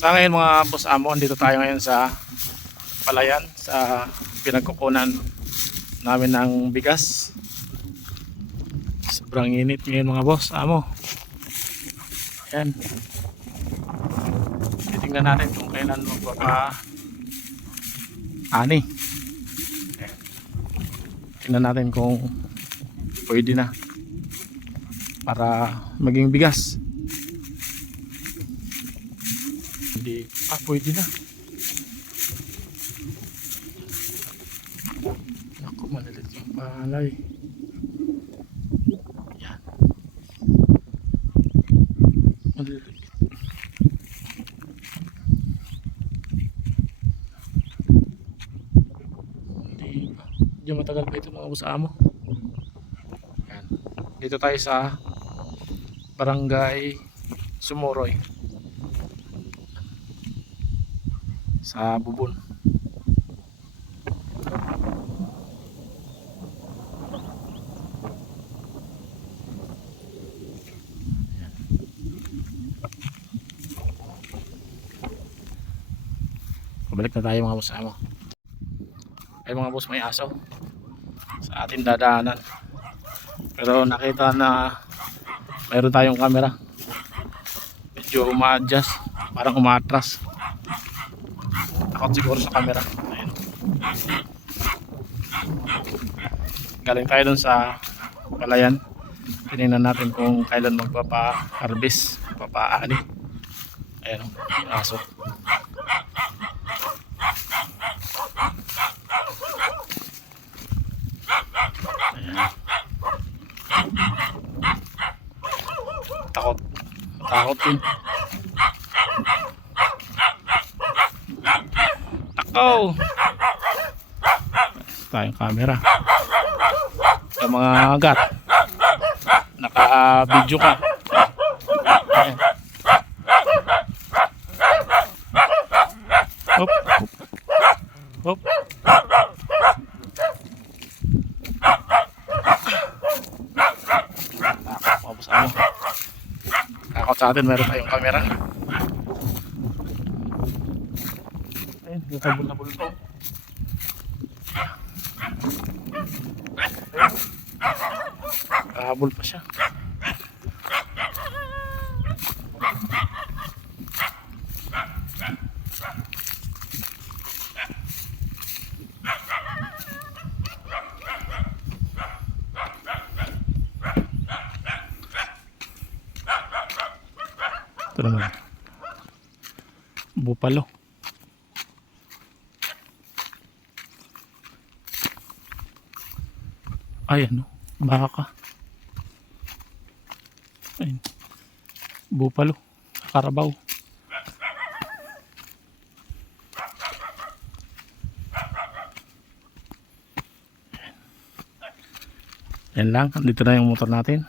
Sa ngayon mga boss amo, dito tayo ngayon sa palayan, sa pinagkukunan namin ng bigas. Sobrang init ngayon mga boss amo. Ayan. Titingnan natin kung kailan magpapa-ani. Tingnan natin kung pwede na para maging bigas. Hindi pwede na. Naku, malilit yung palay. Yan. Malilit. Hindi matagal pa ito mga boss amo. Yan. Dito tayo sa Barangay Sumuroy sa Bubon. Yan. Pabalik na tayo mga boss amo. Ay mga boss, may aso sa ating dadaanan, pero nakita na mayroon tayong camera, medyo uma-adjust, parang umatras. Takot siguro sa camera. Ayun. Galing tayo dun sa palayan, tinignan natin kung kailan magpapa-harvest, magpapa-ani. Ayun, aso. Takot din. Takaw. Tayong camera sa mga agat, naka-video ka. Ayan. Hop. Hop. Takot sa atin, meron tayong camera. Ayun, natabol na bulto. Kahabol pa siya. Ito naman, bupalo. Ay ano, baka. Ayun, bupalo, karabaw. Yan lang, dito na yung motor natin.